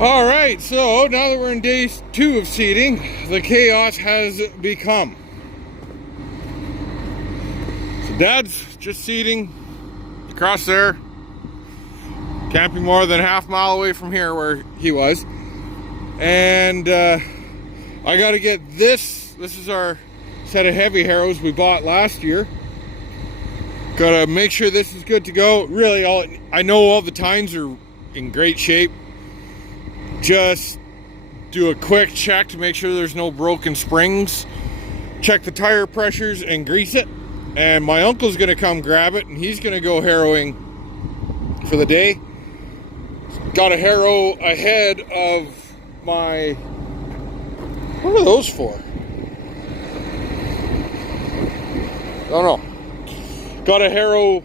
All right, so now that we're in day 2 of seeding, the chaos has become. So Dad's just seeding across there. Can't be more than half mile away from here where he was. And I got to get this. This is our set of heavy harrows we bought last year. Got to make sure this is good to go. Really, I know all the tines are in great shape. Just do a quick check to make sure there's no broken springs. Check the tire pressures and grease it. And my uncle's gonna come grab it, and he's gonna go harrowing for the day. Got a harrow ahead of my... What are those for? I don't know. Got a harrow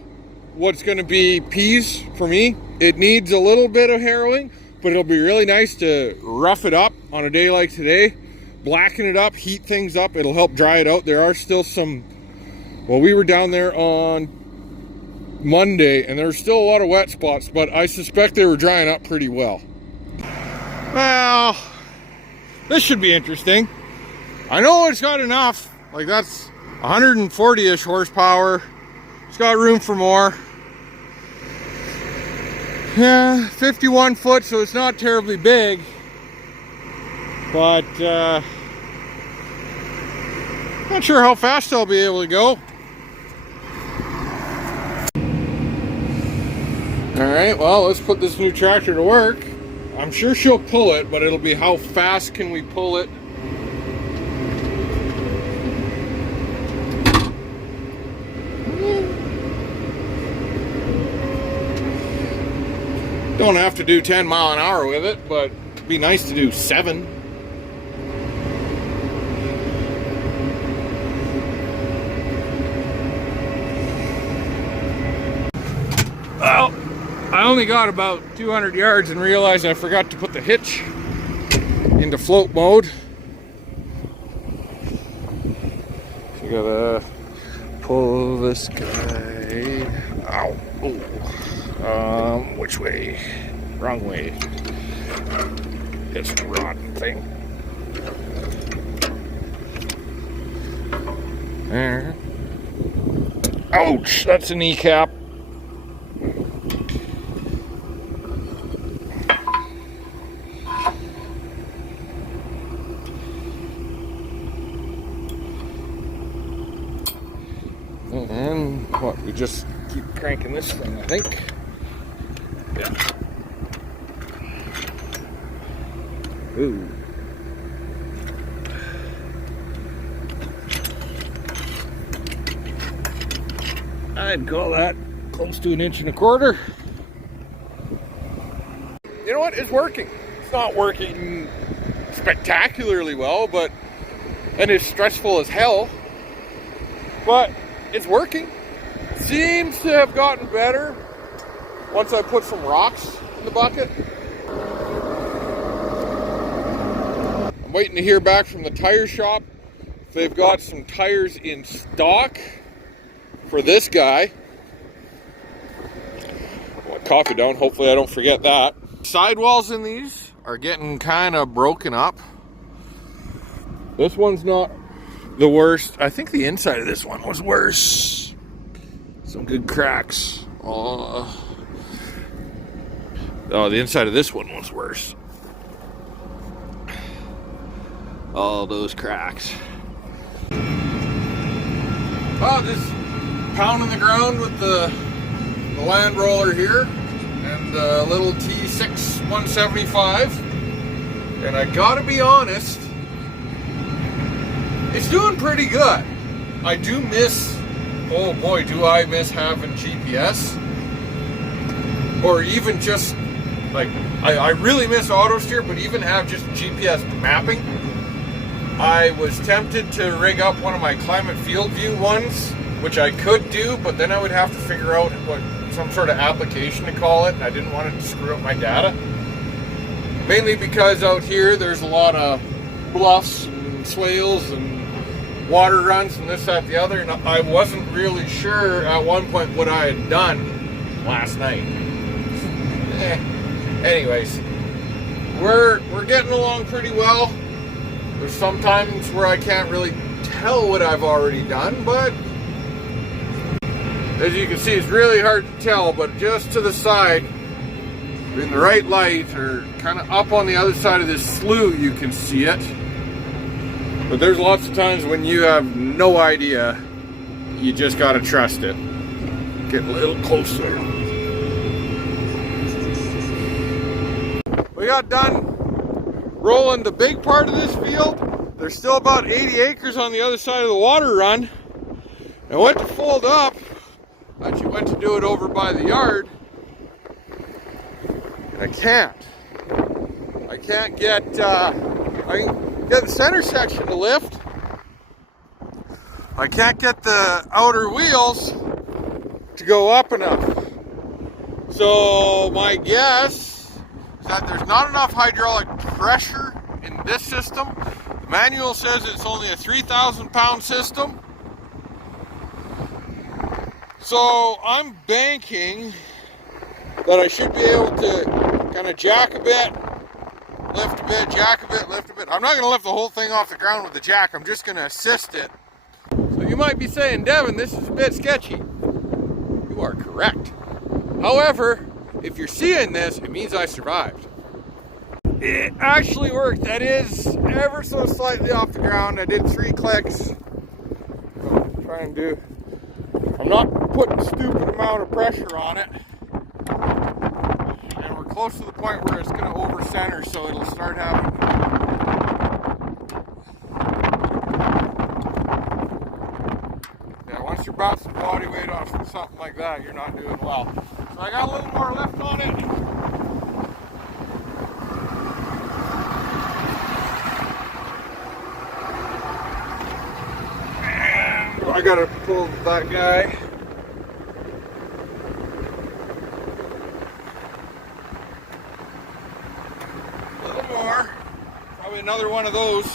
what's gonna be peas for me. It needs a little bit of harrowing, but it'll be really nice to rough it up on a day like today, blacken it up, heat things up. It'll help dry it out. There are still some, well, we were down there on Monday and there's still a lot of wet spots, but I suspect they were drying up pretty well. Well, this should be interesting. I know it's got enough, like that's 140-ish horsepower. It's got room for more. Yeah, 51 foot, so it's not terribly big, but not sure how fast I'll be able to go. Alright, well, let's put this new tractor to work. I'm sure she'll pull it, but it'll be how fast can we pull it. Don't have to do 10 mile an hour with it, but it'd be nice to do 7. Well, I only got about 200 yards and realized I forgot to put the hitch into float mode. So you gotta pull this guy out. Ooh. Which way? Wrong way. This rotten thing. There. Ouch! That's a kneecap. And what? We just keep cranking this thing, I think. Yeah. Ooh. I'd call that close to 1.25 inches. You know what? It's working. It's not working spectacularly well, but and it's stressful as hell. But it's working. Seems to have gotten better once I put some rocks in the bucket. I'm waiting to hear back from the tire shop if they've got some tires in stock for this guy. I want coffee down, hopefully I don't forget that. Sidewalls in these are getting kind of broken up. This one's not the worst. I think the inside of this one was worse. Some good cracks. Oh, the inside of this one was worse. All those cracks. Oh, just pounding the ground with the land roller here and the little T6.175. And I gotta be honest, it's doing pretty good. I do miss, oh boy, do I miss having GPS. Or even just, like, I really miss auto steer, but even have just GPS mapping. I was tempted to rig up one of my climate field view ones, which I could do, but then I would have to figure out what some sort of application to call it, and I didn't want it to screw up my data. Mainly because out here there's a lot of bluffs and swales and water runs and this, that, the other, and I wasn't really sure at one point what I had done last night. Anyways, we're getting along pretty well. There's some times where I can't really tell what I've already done, but as you can see, it's really hard to tell. But just to the side, in the right light, or kind of up on the other side of this slough, you can see it. But there's lots of times when you have no idea. You just gotta trust it. Get a little closer. We got done rolling the big part of this field. There's still about 80 acres on the other side of the water run. I went to fold up. Actually went to do it over by the yard. And I can't get, I can get the center section to lift. I can't get the outer wheels to go up enough. So my guess is that there's not enough hydraulic pressure in this system. The manual says it's only a 3,000 pound system. So I'm banking that I should be able to kind of jack a bit, lift a bit, jack a bit, lift a bit. I'm not going to lift the whole thing off the ground with the jack. I'm just going to assist it. So you might be saying, Devin, this is a bit sketchy. You are correct. However, if you're seeing this, it means I survived. It actually worked. That is ever so slightly off the ground. I did 3 clicks. I'm not putting a stupid amount of pressure on it. And we're close to the point where it's going to over center, so it'll start having. Yeah, once you're bouncing body weight off something like that, you're not doing well. So I got a little more lift on it. And I gotta pull that guy. A little more. Probably another one of those.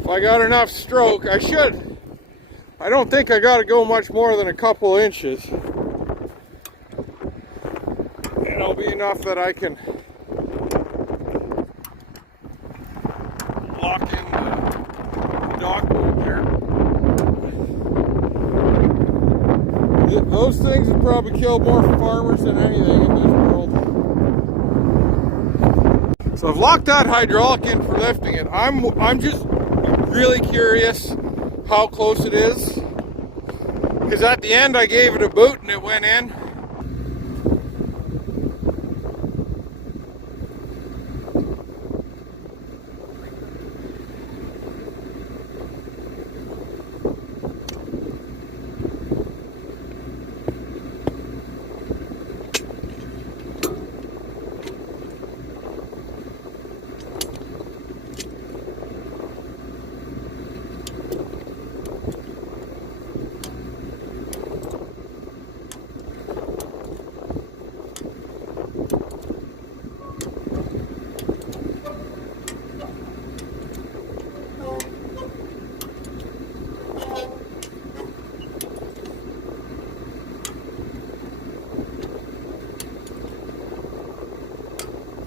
If I got enough stroke, I should. I don't think I got to go much more than a couple inches. And it'll be enough that I can lock in the dog boot there. Those things have probably killed more farmers than anything in this world. So I've locked that hydraulic in for lifting it. I'm just really curious how close it is, because at the end I gave it a boot and it went in.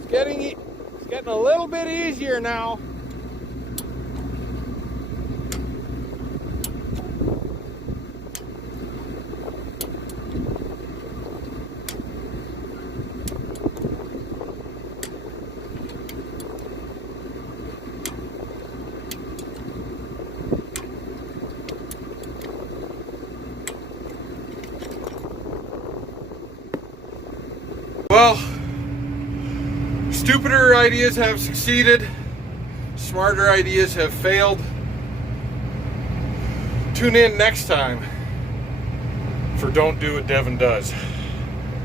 It's getting a little bit easier now. Well, stupider ideas have succeeded, smarter ideas have failed. Tune in next time for Don't Do What Devin Does.